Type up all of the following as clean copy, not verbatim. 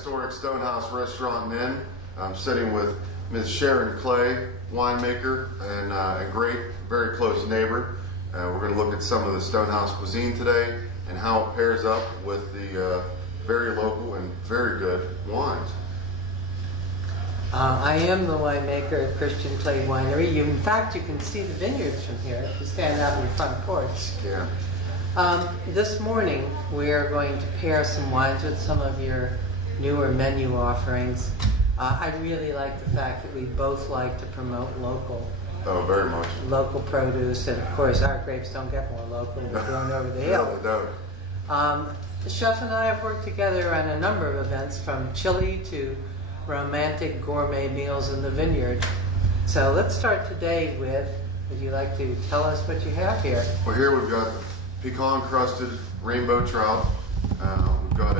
historic Stonehouse Restaurant and Inn. I'm sitting with Ms. Sharon Klay, winemaker and a great, very close neighbor. We're going to look at some of the Stonehouse cuisine today and how it pairs up with the very local and very good wines. I am the winemaker at Christian Klay Winery. In fact, you can see the vineyards from here if you stand out in the front porch. Yeah. This morning we are going to pair some wines with some of your newer menu offerings. I really like the fact that we both like to promote local. Oh, very much. Local produce, and of course our grapes don't get more local. They're grown over the hill. No, they don't. The chef and I have worked together on a number of events, from chili to romantic gourmet meals in the vineyard. So let's start today with, would you like to tell us what you have here? Well, here we've got pecan crusted rainbow trout. We've got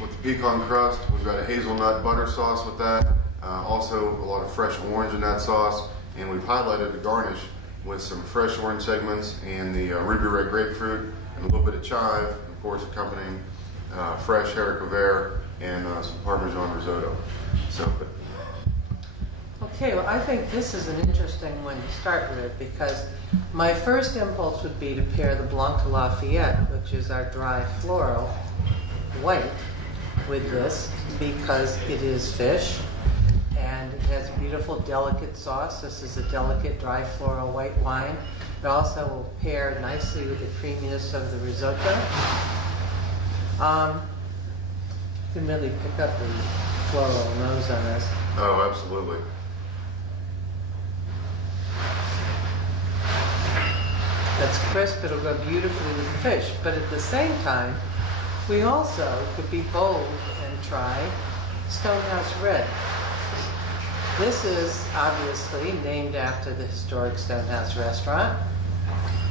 with the pecan crust, we've got a hazelnut butter sauce with that. Also a lot of fresh orange in that sauce. And we've highlighted the garnish with some fresh orange segments and the ruby red grapefruit and a little bit of chive, and of course accompanying fresh haricot vert and some Parmesan risotto. So, okay, well, I think this is an interesting one to start with, because my first impulse would be to pair the Blanc de Lafayette, which is our dry floral white, with this, because it is fish and it has a beautiful delicate sauce. This is a delicate dry floral white wine. It also will pair nicely with the creaminess of the risotto. You can really pick up the floral nose on this. oh, absolutely. That's crisp, it'll go beautifully with the fish. But at the same time, we also could be bold and try Stonehouse Red. This is obviously named after the historic Stonehouse restaurant.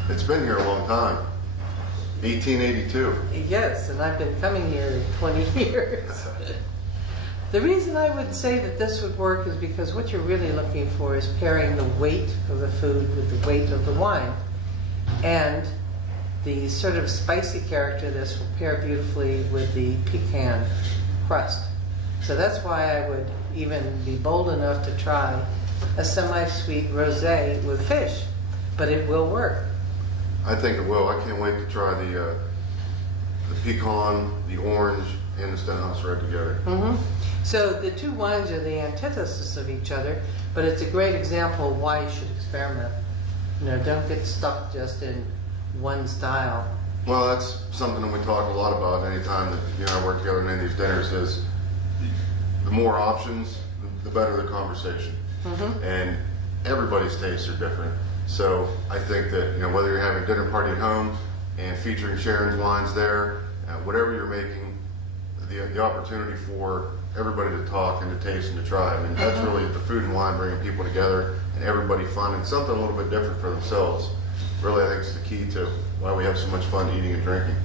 It's been here a long time. 1882. Yes, and I've been coming here 20 years. The reason I would say that this would work is because what you're really looking for is pairing the weight of the food with the weight of the wine. And the sort of spicy character of this will pair beautifully with the pecan crust. So that's why I would even be bold enough to try a semi-sweet rosé with fish, but it will work. I think it will. I can't wait to try the pecan, the orange, and the Stonehouse Red together. Mm-hmm. So the two wines are the antithesis of each other, but it's a great example of why you should experiment. You know, don't get stuck just in one style. Well, that's something that we talk a lot about anytime that you and I work together in any of these dinners. Is the more options, the better the conversation. Mm-hmm. And everybody's tastes are different. So I think that, you know, whether you're having a dinner party at home and featuring Sharon's wines there, whatever you're making, the opportunity for everybody to talk and to taste and to try. I mean, that's really the food and wine bringing people together and everybody finding something a little bit different for themselves. Really, I think it's the key to why we have so much fun eating and drinking.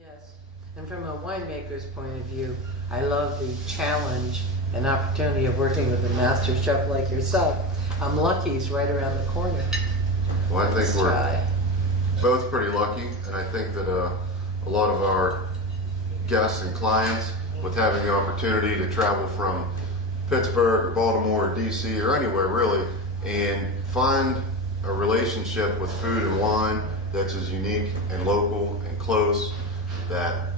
Yes, and from a winemaker's point of view, I love the challenge and opportunity of working with a master chef like yourself. I'm lucky he's right around the corner. Well, I think Let's we're try. both pretty lucky, and I think that a lot of our guests and clients, with having the opportunity to travel from Pittsburgh or Baltimore or DC or anywhere really, and find a relationship with food and wine that's as unique and local and close that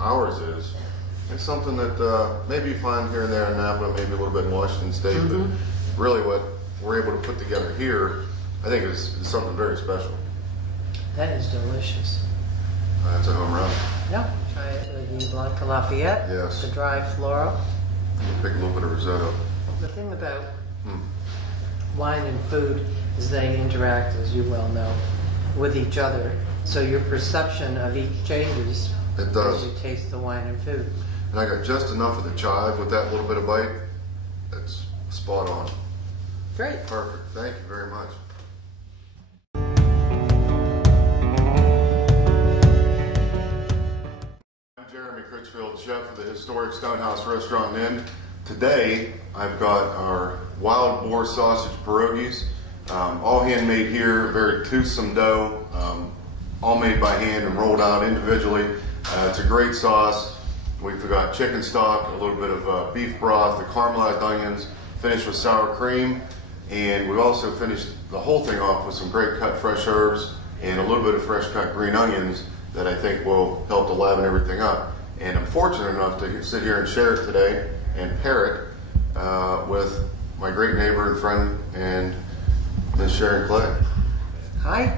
ours is. It's something that maybe you find here and there in Napa, maybe a little bit in Washington State, but really what we're able to put together here, I think is something very special. That is delicious. That's a home run. Yep. Try it with the Blanc de Lafayette, Yes. the dry floral. Pick a little bit of risotto. The thing about wine and food is they interact, as you well know, with each other. So your perception of each changes It does. as you taste the wine and food. And I got just enough of the chive with that little bit of bite. That's spot on. Great. Perfect. Thank you very much. I'm Jeremy Critchfield, chef of the historic Stonehouse Restaurant and Inn. Today, I've got our wild boar sausage pierogies, all handmade here, very toothsome dough, all made by hand and rolled out individually. It's a great sauce. We've got chicken stock, a little bit of beef broth, the caramelized onions, finished with sour cream, and we also finished the whole thing off with some great cut fresh herbs and a little bit of fresh cut green onions that I think will help to liven everything up. And I'm fortunate enough to sit here and share it today and pair it with my great neighbor and friend and Miss Sharon Klay. Hi,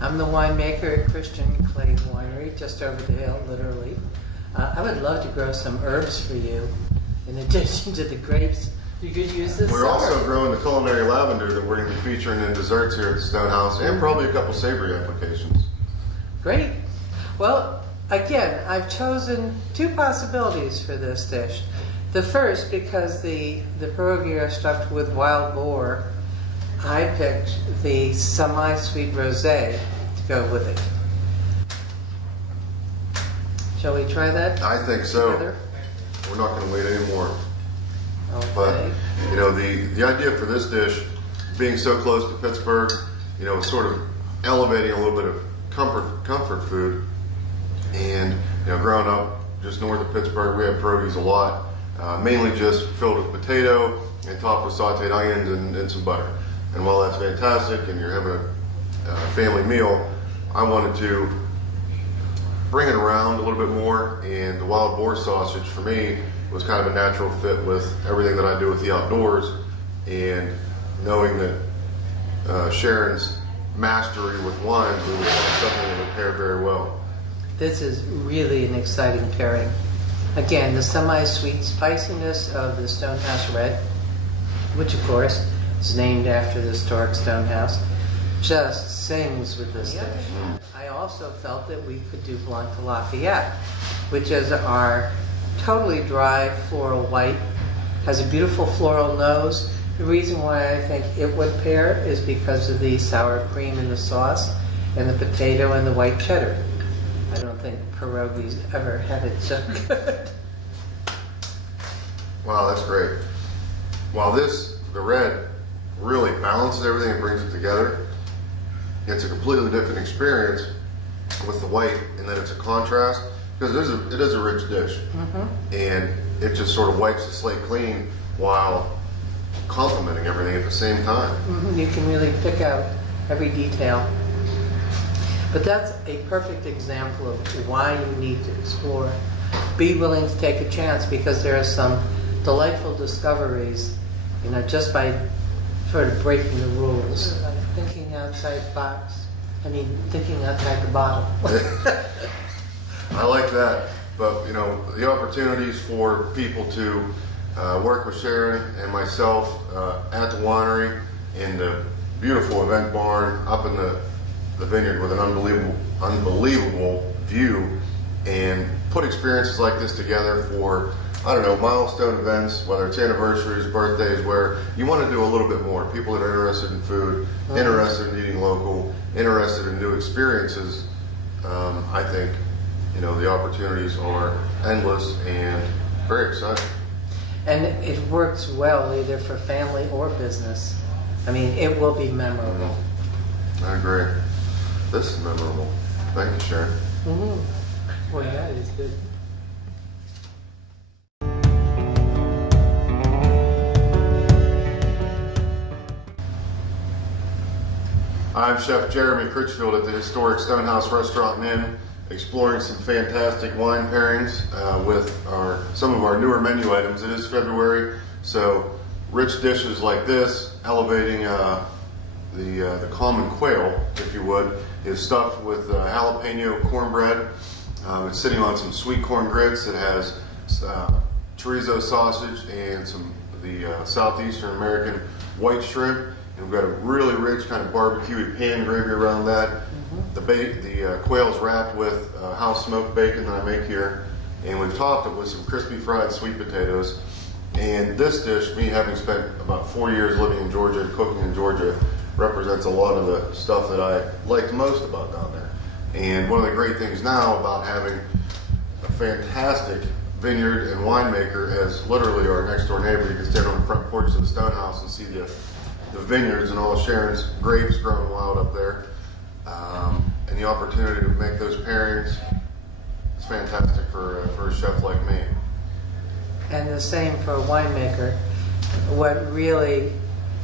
I'm the winemaker at Klay Winery, just over the hill, literally. I would love to grow some herbs for you in addition to the grapes. You could use this. We're also growing the culinary lavender that we're going to be featuring in desserts here at the Stonehouse, and probably a couple savory applications. Great. Well, again, I've chosen two possibilities for this dish. The first, because the pierogi are stuffed with wild boar, I picked the semi-sweet rosé to go with it. Shall we try that? I think so. Together? We're not going to wait anymore. Okay. But, you know, the idea for this dish, being so close to Pittsburgh, you know, sort of elevating a little bit of comfort food. And, you know, growing up just north of Pittsburgh, we have pierogies a lot, mainly just filled with potato and topped with sauteed onions and some butter. And while that's fantastic and you're having a family meal, I wanted to bring it around a little bit more, and the wild boar sausage for me was kind of a natural fit with everything that I do with the outdoors, and knowing that Sharon's mastery with wines, we would find something that would pair very well. This is really an exciting pairing. Again, the semi-sweet spiciness of the Stonehouse Red, which of course is named after the historic Stonehouse, just sings with this dish. I also felt that we could do Blanc de Lafayette, which is our totally dry floral white, has a beautiful floral nose. The reason why I think it would pair is because of the sour cream in the sauce and the potato and the white cheddar. I don't think pierogies ever had it so good. Wow, that's great. While the red, really balances everything and brings it together, it's a completely different experience with the white in that it's a contrast, because it is a rich dish, and it just sort of wipes the slate clean while complementing everything at the same time. You can really pick out every detail. But that's a perfect example of why you need to explore. Be willing to take a chance, because there are some delightful discoveries, you know, just by sort of breaking the rules. Thinking outside the box. I mean, thinking outside the bottle. I like that, but you know, the opportunities for people to work with Sharon and myself at the winery in the beautiful event barn up in the vineyard with an unbelievable view, and put experiences like this together for, I don't know, milestone events, whether it's anniversaries, birthdays, where you want to do a little bit more. People that are interested in food, interested in eating local, interested in new experiences. I think, you know, the opportunities are endless and very exciting. And it works well either for family or business. I mean, it will be memorable. I agree. This is memorable. Thank you, Sharon. Boy, that is good. I'm Chef Jeremy Critchfield at the historic Stonehouse Restaurant and Inn, exploring some fantastic wine pairings with some of our newer menu items. It is February, so rich dishes like this, elevating the common quail, if you would, is stuffed with jalapeno cornbread. It's sitting on some sweet corn grits. It has chorizo sausage and some of the southeastern American white shrimp. And we've got a really rich kind of barbecuey pan gravy around that. The quail's wrapped with house smoked bacon that I make here, and we've topped it with some crispy fried sweet potatoes. And this dish, me having spent about 4 years living in Georgia and cooking in Georgia, represents a lot of the stuff that I like most about down there. And one of the great things now about having a fantastic vineyard and winemaker as literally our next door neighbor, you can stand on the front porch of the Stonehouse and see the vineyards and all of Sharon's grapes growing wild up there, and the opportunity to make those pairings. It's fantastic for a chef like me. And the same for a winemaker. What really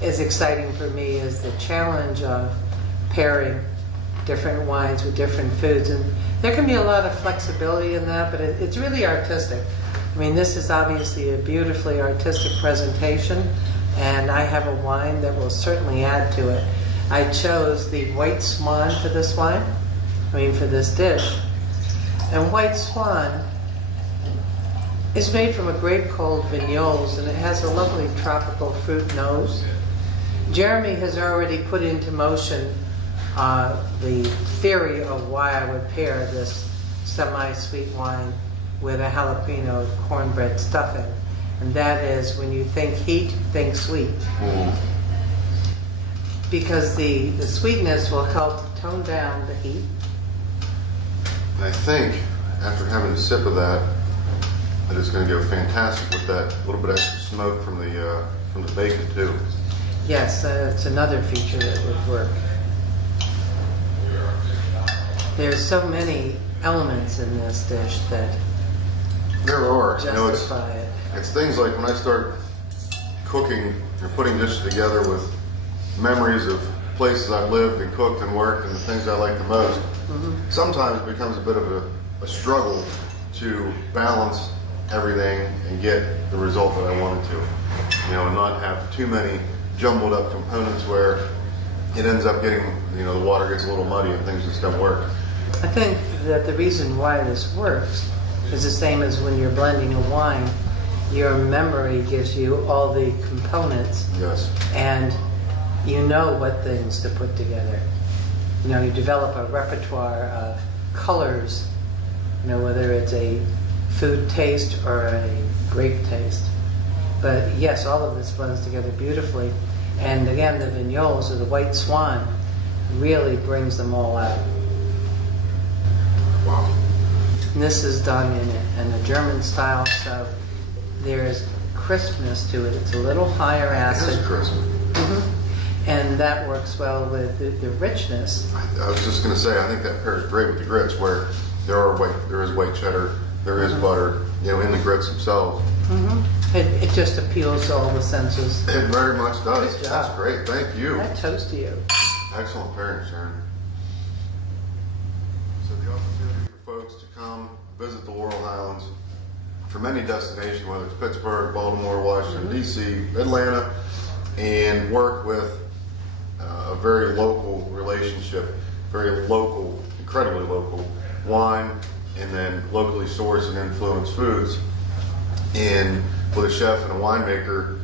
is exciting for me is the challenge of pairing different wines with different foods. And there can be a lot of flexibility in that, but it's really artistic. I mean, this is obviously a beautifully artistic presentation, and I have a wine that will certainly add to it. I chose the White Swan for this wine, for this dish. And White Swan is made from a grape called Vignoles, and it has a lovely tropical fruit nose. Jeremy has already put into motion the theory of why I would pair this semi-sweet wine with a jalapeno cornbread stuffing. And that is, when you think heat, think sweet. Because the sweetness will help tone down the heat. I think after having a sip of that, that it's going to go fantastic with that little bit extra smoke from the bacon too. Yes, it's another feature that would work. There's so many elements in this dish that there are. Justify it. It's things like when I start cooking or putting dishes together with memories of places I've lived and cooked and worked and the things I like the most. Sometimes it becomes a bit of a struggle to balance everything and get the result that I wanted to. And not have too many jumbled up components where it ends up getting, the water gets a little muddy and things just don't work. I think that the reason why this works is the same as when you're blending a wine. Your memory gives you all the components. Yes. And you know what things to put together. You develop a repertoire of colors, whether it's a food taste or a grape taste. But yes, all of this blends together beautifully. And again, the Vignoles, or the White Swan, really brings them all out. Wow. And this is done in a German style, so there's crispness to it. It's a little higher acid. It is crisp. And that works well with the richness. I was just going to say, I think that pairs great with the grits, where there is white cheddar, there is butter, in the grits themselves. It just appeals to all the senses. It very much does. Good job. That's great. Thank you. I toast to you. Excellent pairing, Sharon. So the opportunity for folks to come visit the Laurel Highlands from any destination, whether it's Pittsburgh, Baltimore, Washington, D.C., Atlanta, and work with a very local relationship, very local, incredibly local wine, and then locally sourced and influenced foods. And with a chef and a winemaker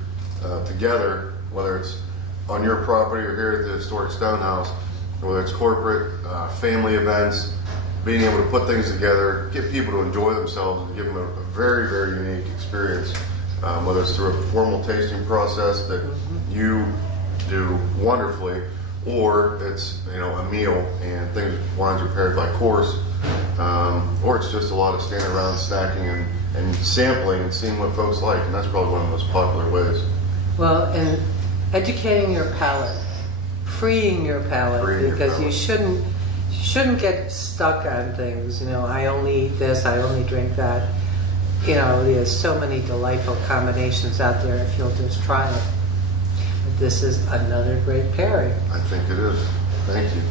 together, whether it's on your property or here at the historic Stonehouse, or whether it's corporate, family events, being able to put things together, get people to enjoy themselves and give them a very, very unique experience, whether it's through a formal tasting process that you do wonderfully, or it's a meal and wines are paired by course, or it's just a lot of standing around snacking and sampling and seeing what folks like, and that's probably one of the most popular ways. Well, and educating your palate, freeing your palate, because you shouldn't get stuck on things. I only eat this, I only drink that. There's so many delightful combinations out there if you'll just try it. But this is another great pairing. I think it is. Thank you.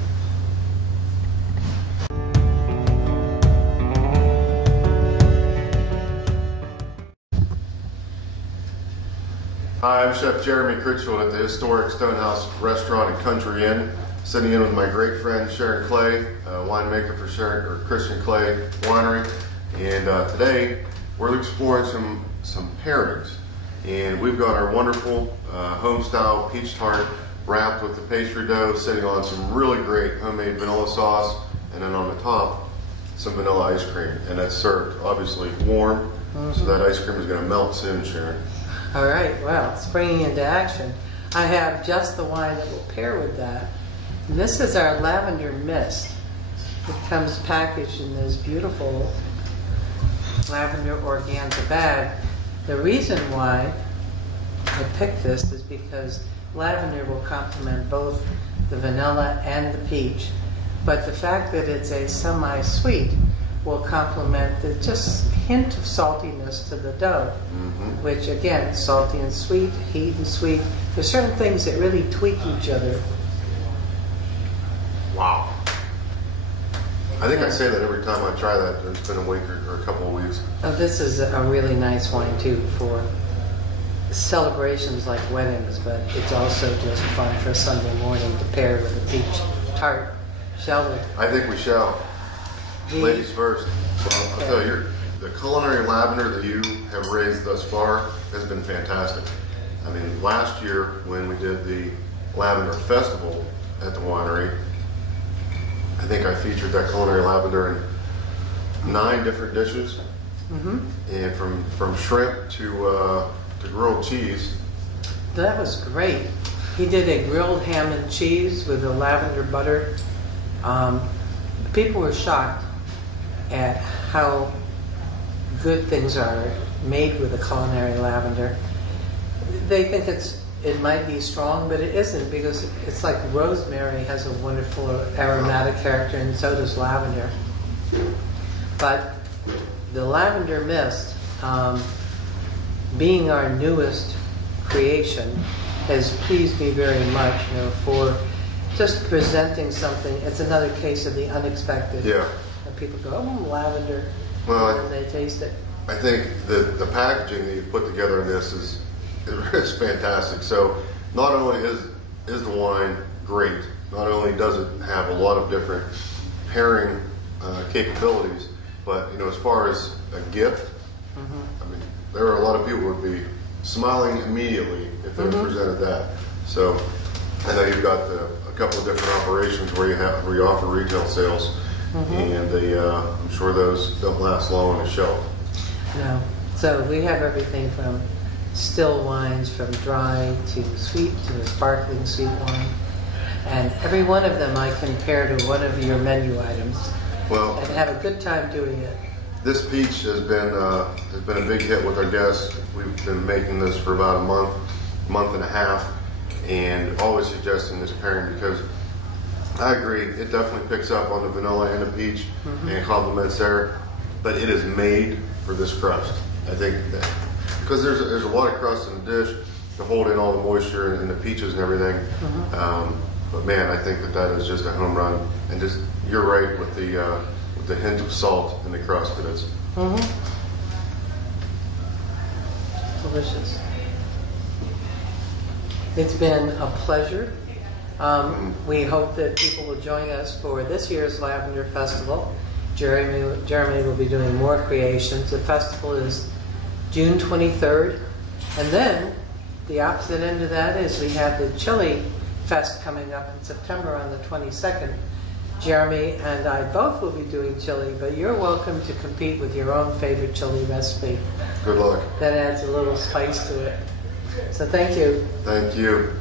Hi, I'm Chef Jeremy Critchfield at the historic Stonehouse Restaurant and Country Inn, sitting in with my great friend Sharon Klay, winemaker for Christian Klay Winery. And today we're exploring some pairings. And we've got our wonderful home-style peach tart wrapped with the pastry dough, sitting on some really great homemade vanilla sauce, and then on the top, some vanilla ice cream. And that's served, obviously, warm, so that ice cream is going to melt soon, Sharon. All right, well, springing into action. I have just the wine that will pair with that. And this is our lavender mist. It comes packaged in this beautiful lavender organza bag. The reason why I picked this is because lavender will complement both the vanilla and the peach. But the fact that it's a semi-sweet will complement the just hint of saltiness to the dough, which again, salty and sweet, heat and sweet. There's certain things that really tweak each other. Wow. I think I say that every time I try that. It's been a week or a couple of weeks. Oh, this is a really nice wine too for celebrations like weddings, but it's also just fun for Sunday morning to pair with a peach tart. Shall we? I think we shall. Ladies first. Well, I'll tell you, the culinary lavender that you have raised thus far has been fantastic. I mean, last year when we did the Lavender Festival at the winery, I think I featured that culinary lavender in 9 different dishes, and from shrimp to grilled cheese. That was great. He did a grilled ham and cheese with a lavender butter. People were shocked at how good things are made with a culinary lavender. They think it might be strong, but it isn't, because it's like rosemary has a wonderful aromatic character, and so does lavender. But the lavender mist, being our newest creation, has pleased me very much, for just presenting something. It's another case of the unexpected. Yeah. And people go, oh, lavender, Well, and they taste it. I think the packaging that you've put together in this is fantastic. So not only is the wine great, not only does it have a lot of different pairing capabilities, but as far as a gift, I mean, there are a lot of people who would be smiling immediately if they were presented that. So I know you've got a couple of different operations where you offer retail sales, and I'm sure those don't last long on the shelf. No. So we have everything from still wines, from dry to sweet to a sparkling sweet wine. And every one of them I can pair to one of your menu items, and have a good time doing it. This peach has been a big hit with our guests. We've been making this for about a month and a half, and always suggesting this pairing because I agree, it definitely picks up on the vanilla and the peach and complements there, but it is made for this crust. I think that because there's a lot of crust in the dish to hold in all the moisture and the peaches and everything. But man, I think that is just a home run. And just you're right with the hint of salt in the crust that it's. Delicious. It's been a pleasure. We hope that people will join us for this year's Lavender Festival. Jeremy will be doing more creations. The festival is June 23rd. And then the opposite end of that is we have the Chili Fest coming up in September on the 22nd. Jeremy and I both will be doing chili, but you're welcome to compete with your own favorite chili recipe. Good luck. That adds a little spice to it. So thank you. Thank you.